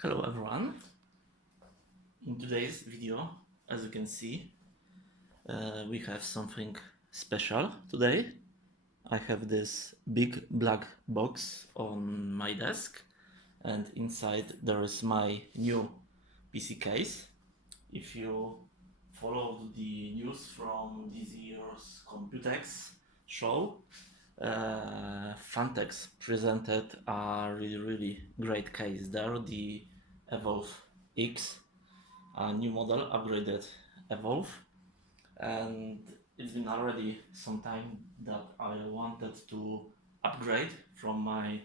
Hello everyone. In today's video, as you can see, we have something special today. I have this big black box on my desk, and inside there is my new PC case. If you followed the news from this year's Computex show, Phanteks presented a really great case there, the Evolv X, a new model, upgraded Evolv, and it's been already some time that I wanted to upgrade from my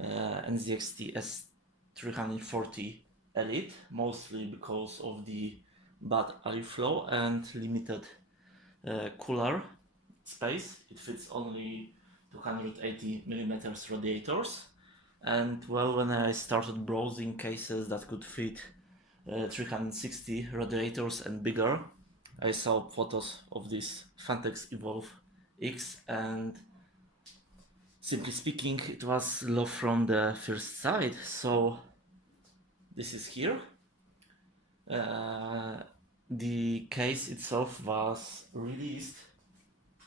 NZXT S340 Elite, mostly because of the bad airflow and limited cooler space. It fits only 280mm radiators, and well, when I started browsing cases that could fit 360 radiators and bigger, I saw photos of this Phanteks Evolv X, and simply speaking, it was love from the first sight. So this is here. The case itself was released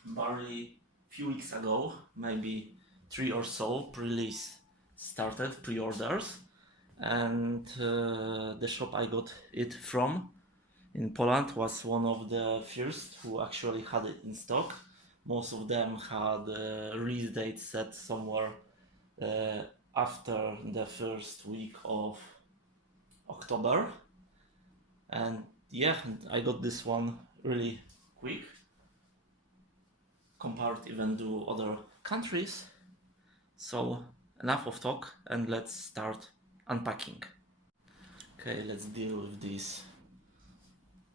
barely few weeks ago, maybe 3 or so. Pre-release started, pre-orders, and the shop I got it from in Poland was one of the first who actually had it in stock. Most of them had a release date set somewhere after the first week of October, and yeah, I got this one really quick compared even to other countries. So enough of talk, and let's start unpacking. Okay, let's deal with this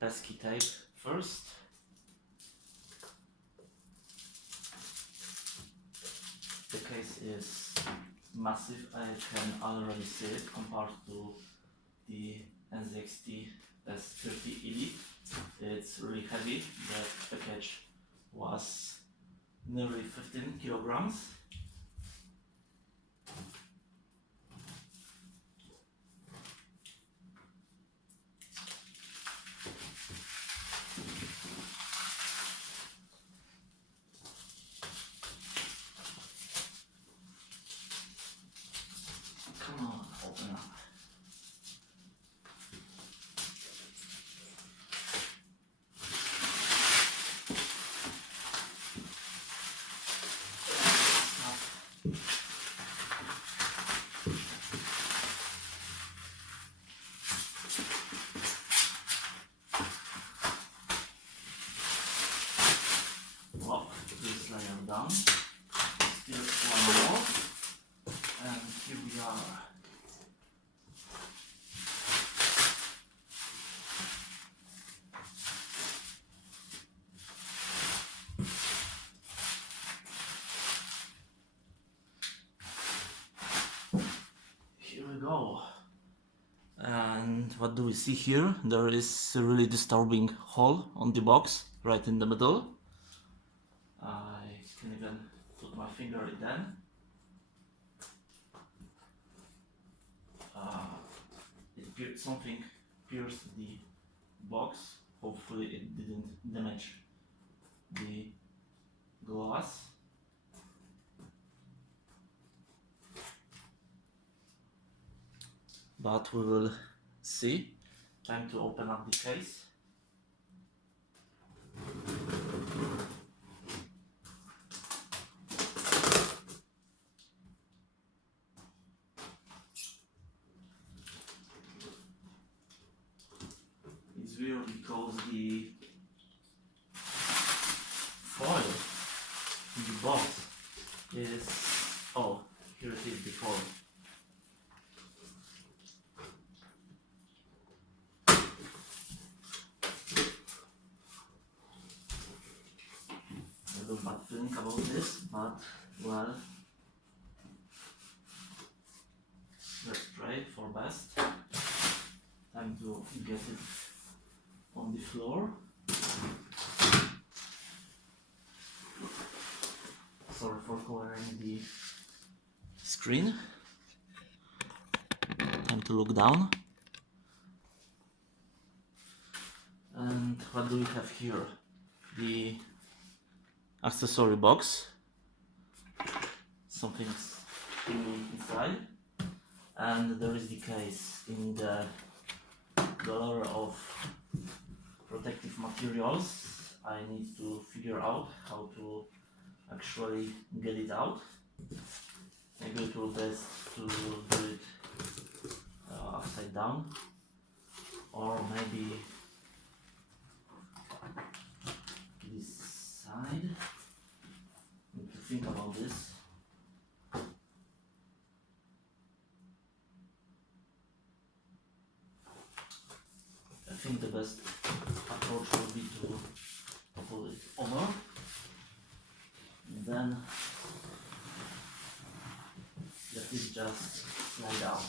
pesky tape first. The case is massive, I can already see it compared to the NZXT S340 Elite. It's really heavy. The package was nearly 15 kilograms. Come on, open up. Lock this layer down. Still one more, and here we are. Here we go. And what do we see here? There is a really disturbing hole on the box right in the middle. I can even put my finger in then. Something pierced the box. Hopefully it didn't damage the glass. But we will see. Time to open up the case. It's weird because the foil in the box is... oh, here it is, the foil. A little bad feeling about this, but well, let's pray for best. Time to get it on the floor. Sorry for covering the screen. Time to look down. And what do we have here? The accessory box. Something's inside. And there is the case in the color of protective materials. I need to figure out how to actually get it out. Maybe it will best to do it upside down, or maybe this side. Need to think about this. I think the best approach will be to pull it over, and then let it just slide out.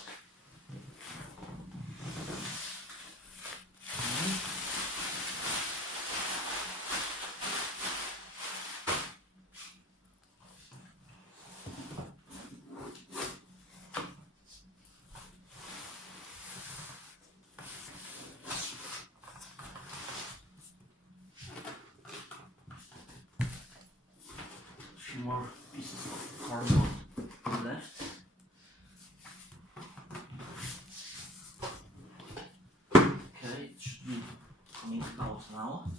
Few more pieces of cardboard left. Okay, it should be coming out now.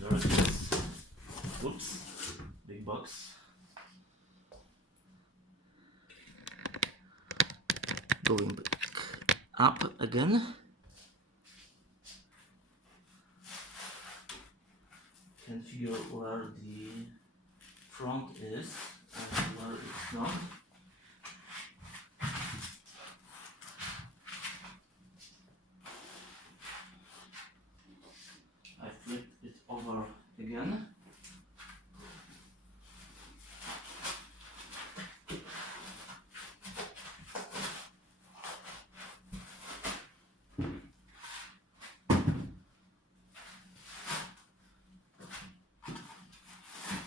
There it is. Oops. Big box. Going back up again. Can figure where the front is and where it's not. I flipped it over again.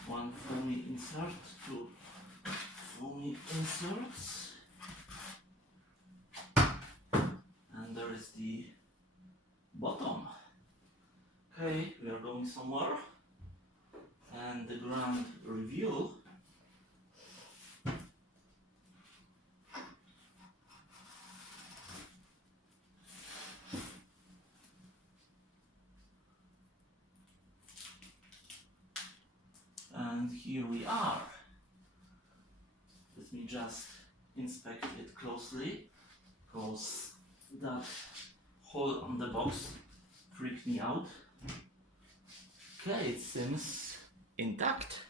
One foamy insert, two foamy inserts, and there is the bottom. Okay, we are going somewhere, and the grand reveal. And here we are. Let me just inspect it closely, because that hole on the box freaked me out. Okay, it seems intact.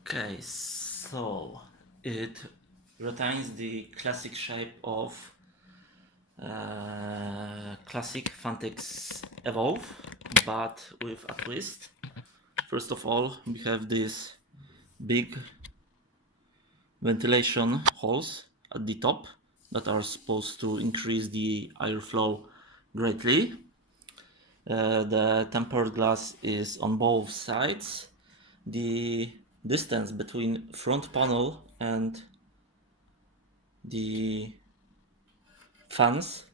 Okay, so it retains the classic shape of classic Phanteks Evolv, but with a twist. First of all, we have these big ventilation holes at the top that are supposed to increase the airflow greatly. The tempered glass is on both sides. The distance between front panel and the fans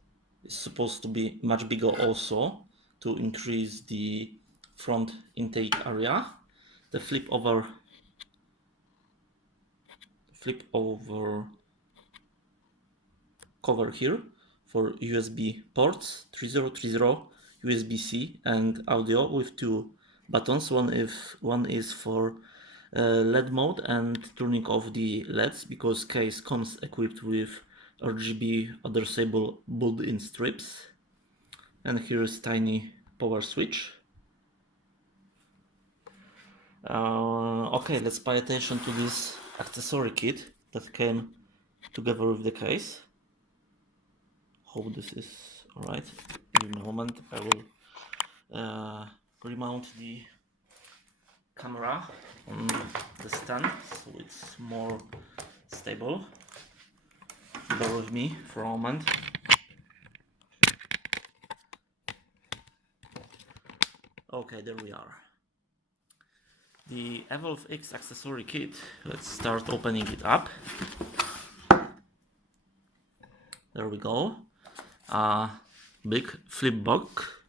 is supposed to be much bigger also, to increase the front intake area. The flip over cover here for USB ports, 3030, USB-C, and audio with two buttons. One is for LED mode and turning off the LEDs, because case comes equipped with RGB addressable built-in strips. And here is tiny power switch. Okay, let's pay attention to this accessory kit that came together with the case. Hope this is alright. Give me a moment. I will remount the camera on the stand so it's more stable. bear with me for a moment. Okay, there we are. The Evolv X accessory kit. Let's start opening it up. There we go. Big flip book.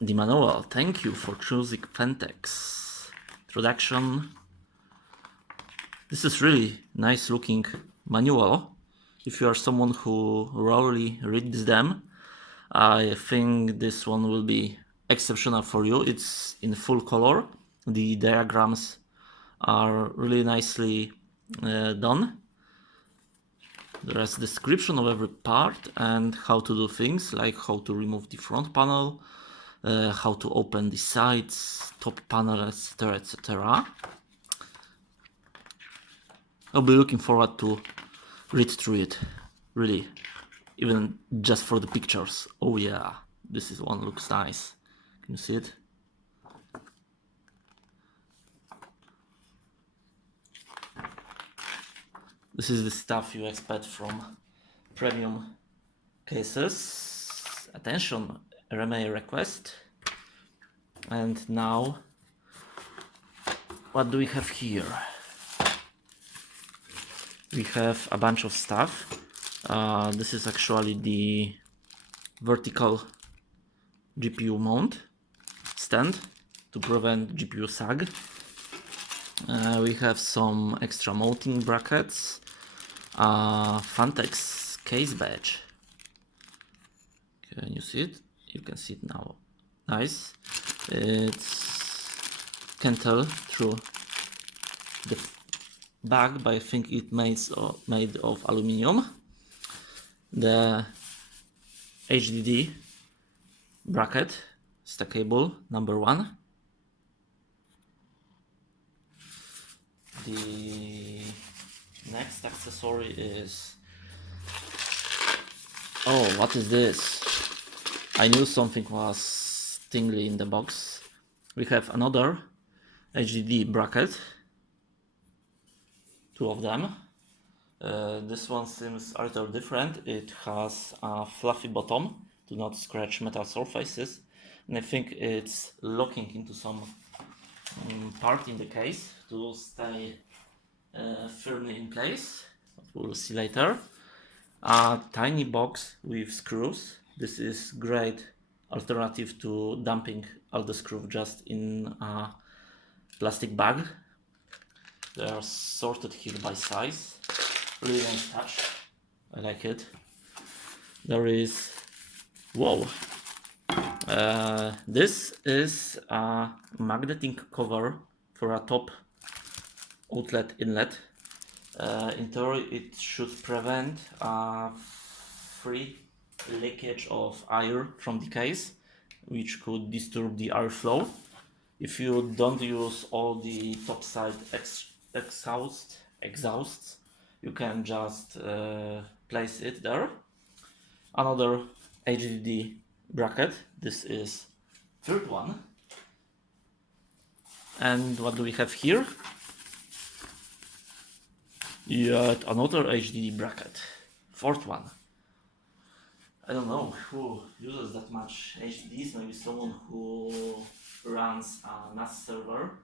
The manual. Thank you for choosing Phanteks. Introduction. This is really nice looking manual. If you are someone who rarely reads them, I think this one will be exceptional for you. It's in full color. The diagrams are really nicely done. There's a description of every part and how to do things, like how to remove the front panel, how to open the sides, top panel, etc, etc. I'll be looking forward to read through it, really, even just for the pictures. Oh yeah, this is one looks nice. Can you see it? This is the stuff you expect from premium cases. Attention, RMA request. And now, what do we have here? We have a bunch of stuff. This is actually the vertical GPU mount stand to prevent GPU sag. We have some extra mounting brackets. Phanteks case badge. Can you see it? You can see it now. Nice. It's can tell through the bag, but I think it made of aluminium. The HDD bracket, stackable number 1. The next accessory is, oh, what is this? I knew something was tingly in the box. We have another HDD bracket, 2 of them. This one seems a little different. It has a fluffy bottom to not scratch metal surfaces, and I think it's locking into some part in the case to stay firmly in place. We'll see later. A tiny box with screws. This is great alternative to dumping all the screws just in a plastic bag. They are sorted here by size. Really nice touch. I like it. There is, whoa. This is a magnetic cover for a top outlet inlet. In theory, it should prevent free leakage of air from the case, which could disturb the airflow. If you don't use all the topside exhausts, you can just place it there. Another HDD bracket. This is third one. And what do we have here? Yet another HDD bracket. Fourth one. I don't know who uses that much HDDs. Maybe someone who runs a NAS server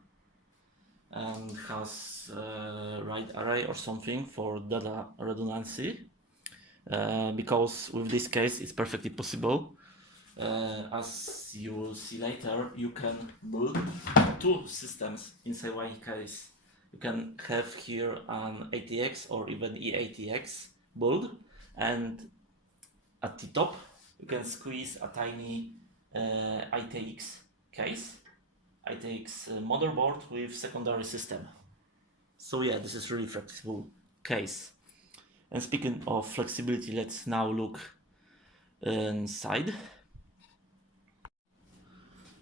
and has a RAID array or something for data redundancy. Because with this case it's perfectly possible. As you will see later, you can build 2 systems inside one case. You can have here an ATX or even eATX build, and at the top you can squeeze a tiny ITX case, ITX motherboard with secondary system. So yeah, this is really flexible case. And speaking of flexibility, let's now look inside.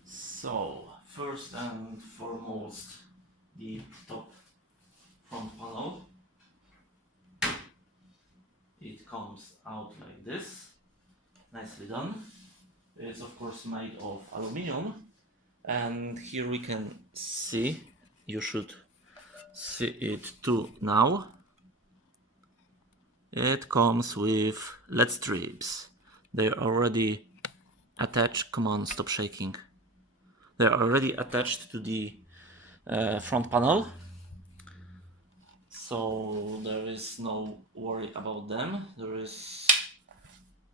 So first and foremost, the top front panel. It comes out like this, nicely done. It's of course made of aluminium, and here we can see, you should see it too now. It comes with LED strips. They're already attached. Come on, stop shaking. They're already attached to the front panel, so there is no worry about them. There is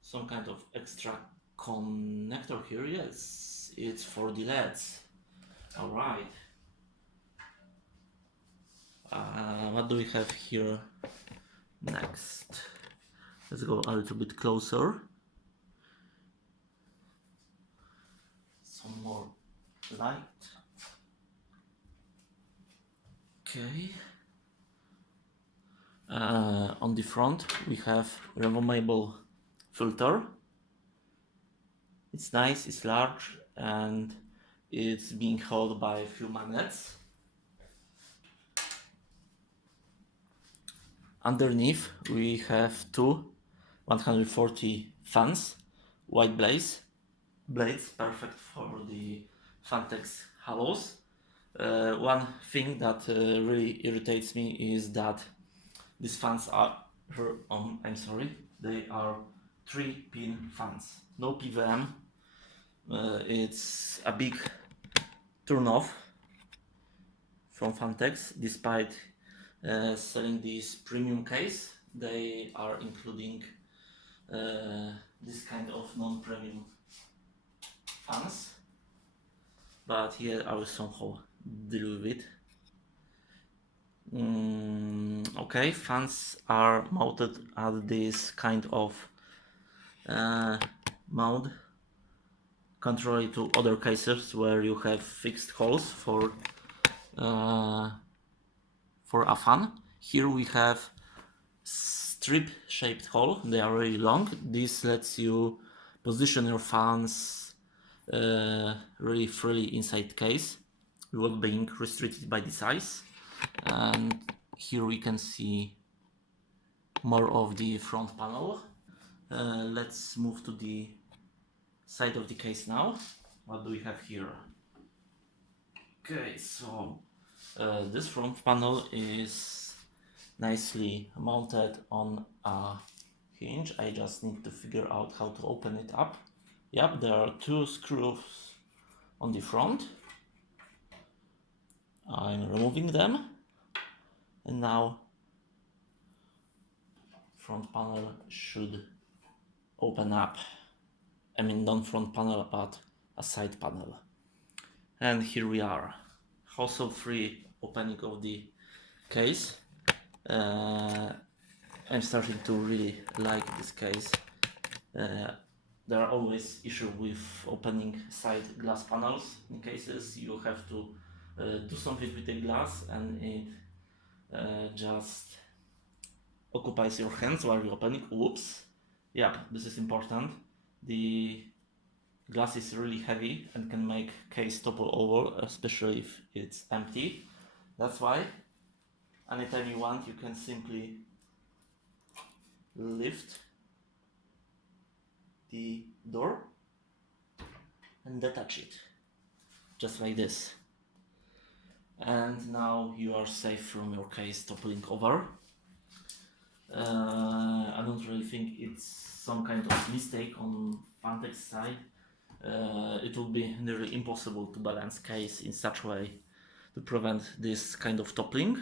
some kind of extra connector here. Yes, it's for the LEDs. All right. What do we have here next? Let's go a little bit closer. Some more light. Okay. On the front we have removable filter. It's nice, it's large, and it's being held by a few magnets. Underneath we have two 140 fans, white blades, perfect for the Phanteks hollows. One thing that really irritates me is that these fans are, they are 3-pin fans, no PWM. It's a big turn off from Phanteks. Despite selling this premium case, they are including this kind of non-premium fans, but here I will somehow deal with it. Okay, fans are mounted at this kind of mount contrary to other cases where you have fixed holes for a fan. Here we have strip shaped hole. They are really long. This lets you position your fans really freely inside case without being restricted by the size. And here we can see more of the front panel. Let's move to the side of the case now. What do we have here? Okay, so this front panel is nicely mounted on a hinge. I just need to figure out how to open it up. Yep, there are two screws on the front. I'm removing them, and now front panel should open up. I mean, not front panel, but a side panel. And here we are, hassle-free opening of the case. I'm starting to really like this case. There are always issues with opening side glass panels. In cases you have to do something with the glass, and it just occupies your hands while you're opening. Whoops. Yeah, this is important. The glass is really heavy and can make case topple over, especially if it's empty. That's why anytime you want, you can simply lift the door and detach it, just like this. And now you are safe from your case toppling over. I don't really think it's some kind of mistake on Phanteks side. It would be nearly impossible to balance case in such way to prevent this kind of toppling.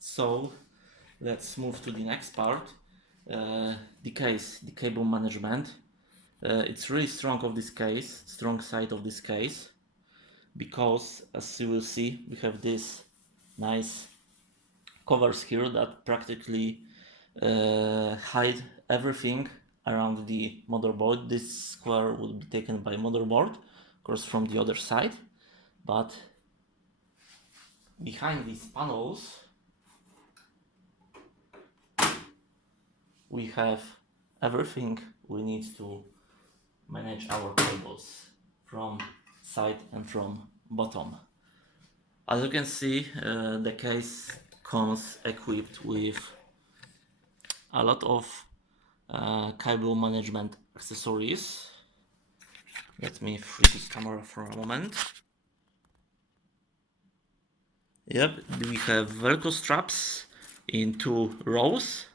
So let's move to the next part. The case, the cable management. It's really strong of this case, strong side of this case, because as you will see, we have this nice covers here that practically hide everything around the motherboard. This square would be taken by motherboard, of course, from the other side, but behind these panels we have everything we need to manage our cables from side and from bottom. As you can see, the case comes equipped with a lot of cable management accessories. Let me freeze this camera for a moment. Yep, we have Velcro straps in 2 rows.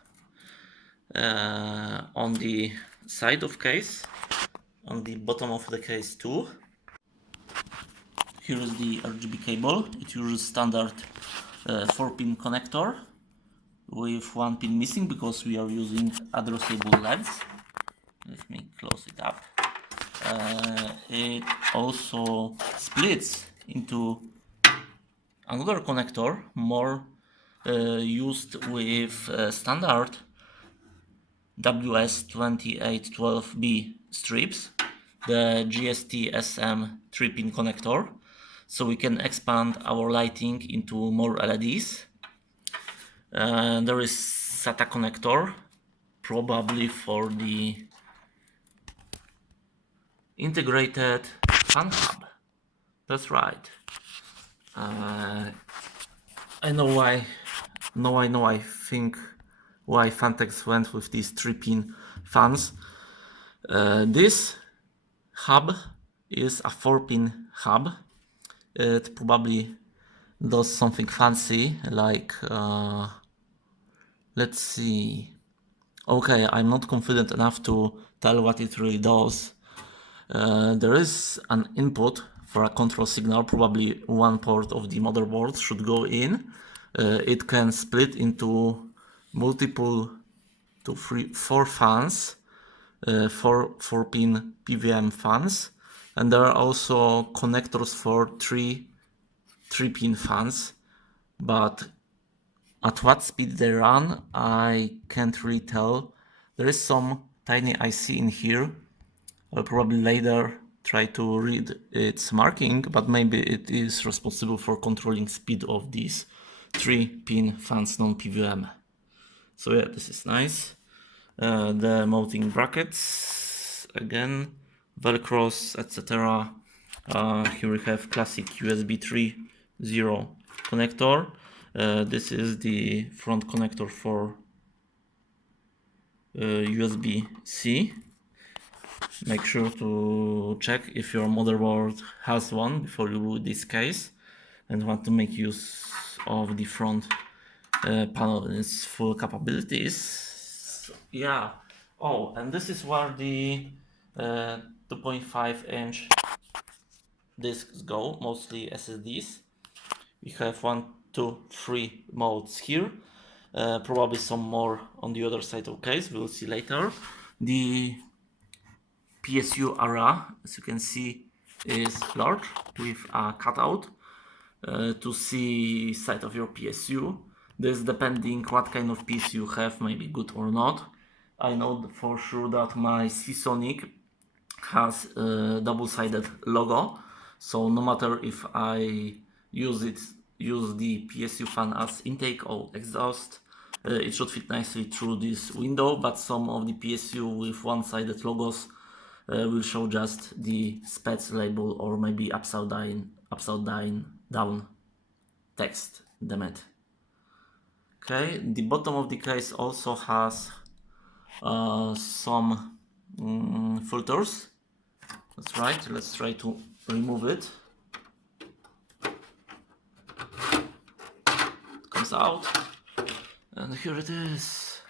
on the side of case, on the bottom of the case too. Here is the RGB cable. It uses standard 4-pin connector with 1 pin missing because we are using addressable LEDs. Let me close it up. It also splits into another connector, more used with standard WS2812B strips, the GST SM 3-pin connector, so we can expand our lighting into more LEDs. There is SATA connector, probably for the integrated fan hub. That's right. I know why. I think why Phanteks went with these 3-pin fans. This hub is a 4-pin hub. It probably does something fancy, like let's see. Okay, I'm not confident enough to tell what it really does. There is an input for a control signal, probably one port of the motherboard should go in. It can split into multiple, 4 fans, 4-pin PWM fans, and there are also connectors for 3-pin fans, but at what speed they run, I can't really tell. There is some tiny IC in here. I'll probably later try to read its marking, but maybe it is responsible for controlling speed of these 3-pin fans non-PWM. So yeah, this is nice. The mounting brackets, again, velcros, etc. Here we have classic USB 3.0 connector. This is the front connector for USB-C. Make sure to check if your motherboard has one before you boot this case and want to make use of the front panel in its full capabilities. Yeah. Oh, and this is where the 2.5-inch discs go, mostly SSDs. We have 1, 2, 3 modes here. Probably some more on the other side of the case. We'll see later. The PSU area, as you can see, is large with a cutout to see side of your PSU. This depending what kind of PSU you have, maybe good or not. I know for sure that my Seasonic has a double-sided logo, so no matter if I use the PSU fan as intake or exhaust, it should fit nicely through this window, but some of the PSU with one-sided logos will show just the specs label or maybe upside down text, damn it. Okay, the bottom of the case also has some filters. That's right, let's try to remove it. It comes out, and here it is,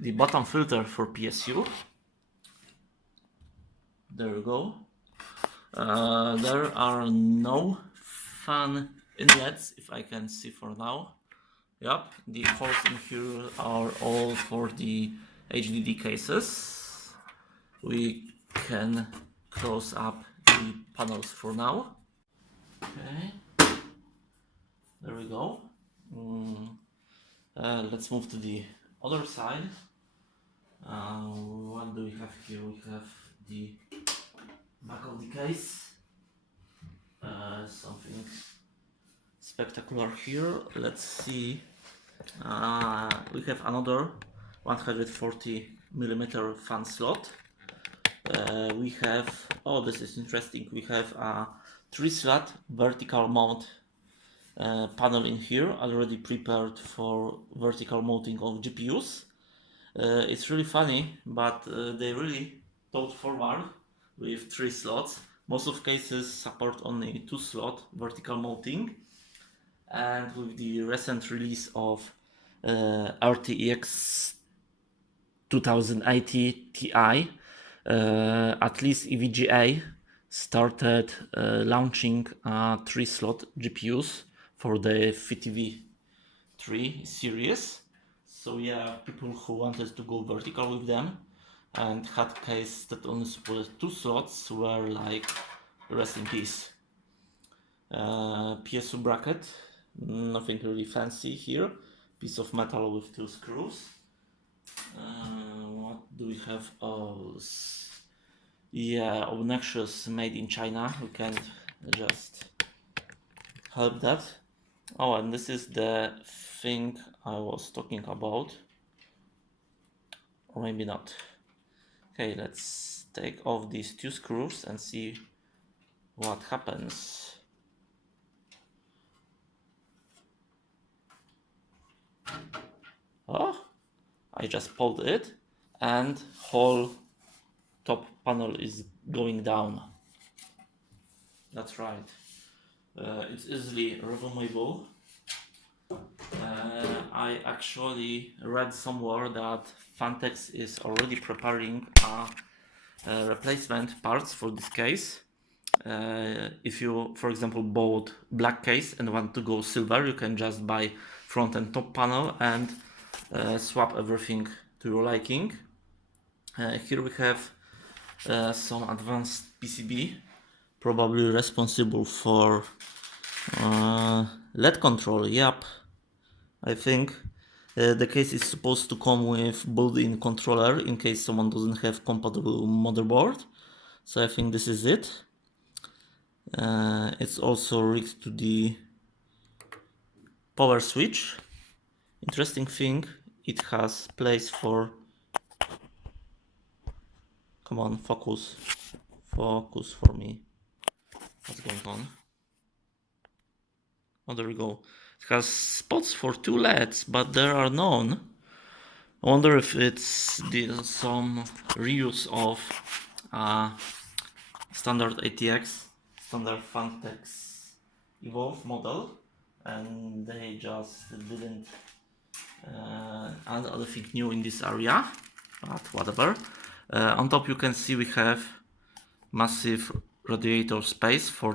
the bottom filter for PSU. There we go. There are no fan inlets, if I can see for now. Yep, the holes in here are all for the HDD cases. We can close up the panels for now. Okay, there we go. Let's move to the other side. What do we have here? We have the back of the case. Something spectacular here. Let's see. We have another 140mm fan slot. We have, oh, this is interesting. We have a 3-slot vertical mount panel in here, already prepared for vertical mounting of GPUs. It's really funny, but they really thought forward with 3 slots. Most of cases support only 2-slot vertical mounting, and with the recent release of RTX 2080 Ti, at least EVGA started launching 3-slot GPUs for the VTV3 series. So yeah, people who wanted to go vertical with them and had case that only supported 2 slots were like, rest in peace. PSU bracket, nothing really fancy here. Piece of metal with 2 screws. What do we have else? Yeah, obnoxious made in China. We can't just help that. Oh, and this is the thing I was talking about. Or maybe not. Okay, let's take off these 2 screws and see what happens. Oh, I just pulled it and whole top panel is going down. That's right. It's easily removable. I actually read somewhere that Phanteks is already preparing replacement parts for this case. If you, for example, bought black case and want to go silver, you can just buy front and top panel and swap everything to your liking. Here we have some advanced PCB, probably responsible for LED control. Yep, I think the case is supposed to come with built-in controller in case someone doesn't have compatible motherboard. So I think this is it. It's also rigged to the power switch. Interesting thing, it has place for, come on, focus for me. What's going on? Oh, there we go. It has spots for 2 LEDs, but there are none. I wonder if it's some reuse of standard ATX, standard Phanteks Evolv model, and they just didn't add anything new in this area, but whatever. On top you can see we have massive radiator space for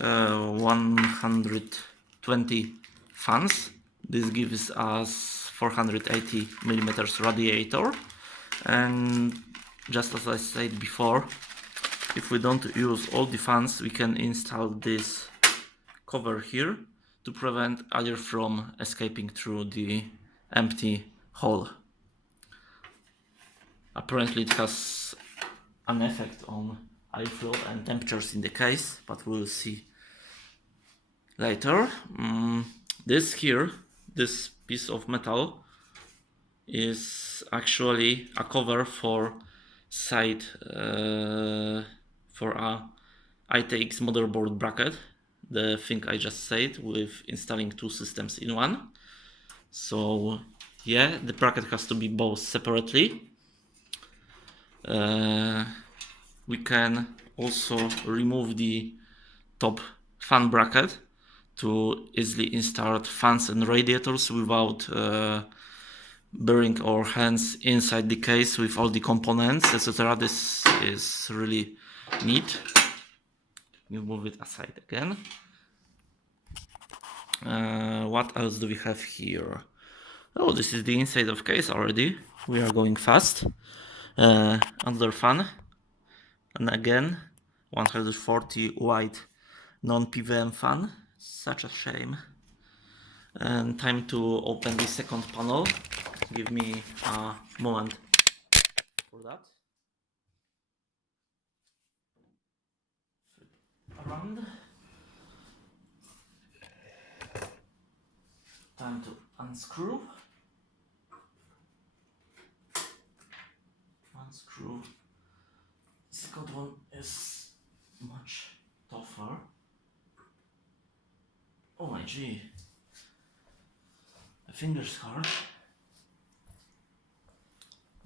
120 fans. This gives us 480 millimeters radiator, and just as I said before, if we don't use all the fans, we can install this cover here to prevent air from escaping through the empty hole. Apparently it has an effect on airflow and temperatures in the case, but we'll see later. This piece of metal is actually a cover for side for a ITX motherboard bracket, the thing I just said, with installing 2 systems in one. So yeah, the bracket has to be bought separately. We can also remove the top fan bracket to easily install fans and radiators without burying our hands inside the case with all the components, etc. This is really neat. You move it aside again. What else do we have here? Oh, this is the inside of case already. We are going fast. Another fan, and again 140 watt non-PWM fan. Such a shame. And time to open the second panel. Give me a moment for that. Flip around. Time to unscrew. Unscrew. The second one is much tougher. Oh my gee. The fingers hurt.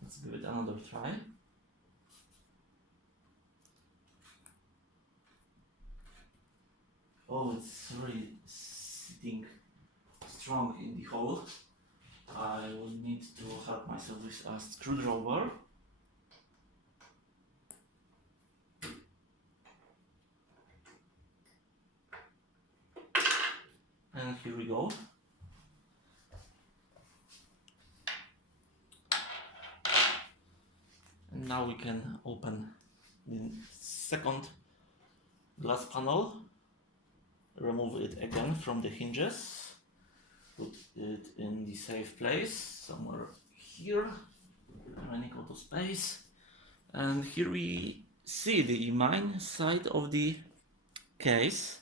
Let's give it another try. Oh, it's really sitting strong in the hole. I will need need to help myself with a screwdriver. And here we go. And now we can open the second glass panel, remove it again from the hinges, put it in the safe place, somewhere here, running out of space. And here we see the main side of the case.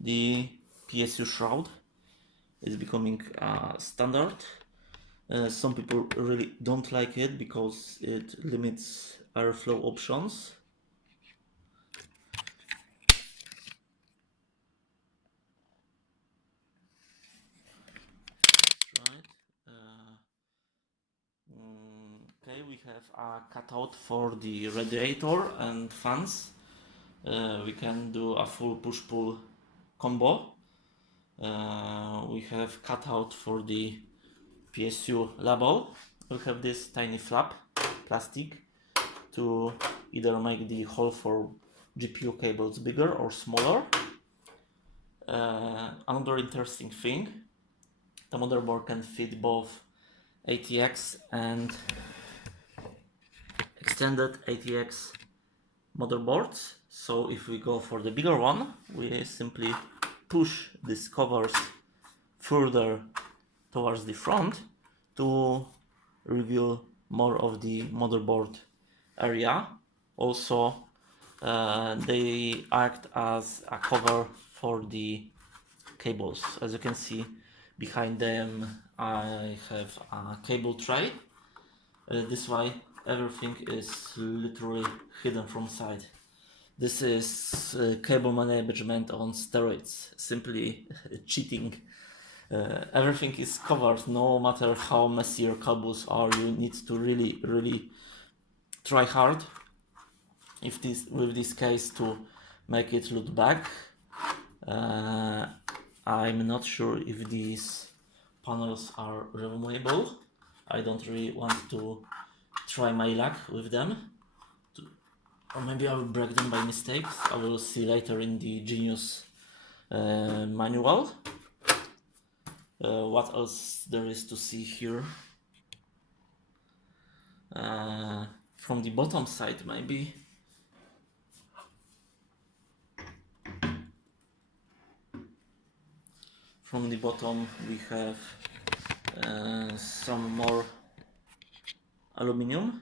The PSU shroud is becoming standard. Some people really don't like it because it limits airflow options. Okay, we have a cutout for the radiator and fans. We can do a full push-pull combo. We have cutout for the PSU label. We have this tiny flap, plastic, to either make the hole for GPU cables bigger or smaller. Another interesting thing, the motherboard can fit both ATX and extended ATX motherboards. So if we go for the bigger one, we simply push these covers further towards the front to reveal more of the motherboard area. Also, they act as a cover for the cables. As you can see, behind them I have a cable tray. This way everything is literally hidden from sight. This is cable management on steroids, simply cheating. Everything is covered, no matter how messy your cables are. You need to really try hard with this case to make it look back. I'm not sure if these panels are removable. I don't really want to try my luck with them, or maybe I will break them by mistake. I will see later in the Genius manual. What else there is to see here? From the bottom side, maybe. From the bottom we have some more aluminium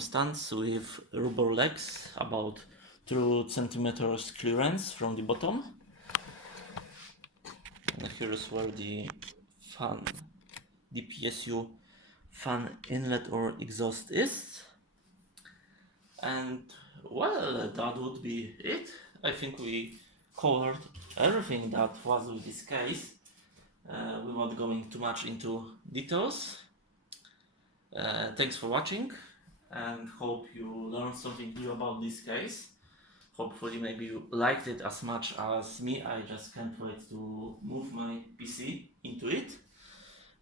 stands with rubber legs, about 2 centimeters clearance from the bottom. And here is where the PSU fan inlet or exhaust is. And well, that would be it. I think we covered everything that was with this case without going too much into details. Thanks for watching, and hope you learned something new about this case. Hopefully maybe you liked it as much as me. I just can't wait to move my PC into it.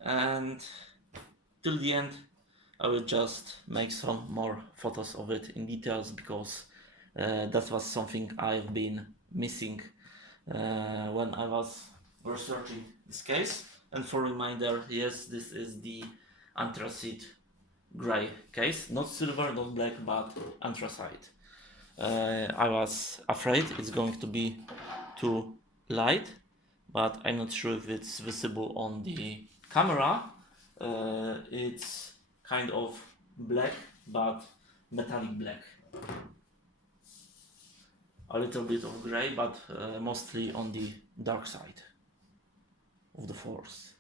And till the end I will just make some more photos of it in details, because that was something I've been missing when I was researching this case. And for reminder, yes, this is the Anthracite Grey case, not silver, not black, but anthracite. I was afraid it's going to be too light, but I'm not sure if it's visible on the camera. It's kind of black, but metallic black. A little bit of gray, but mostly on the dark side of the force.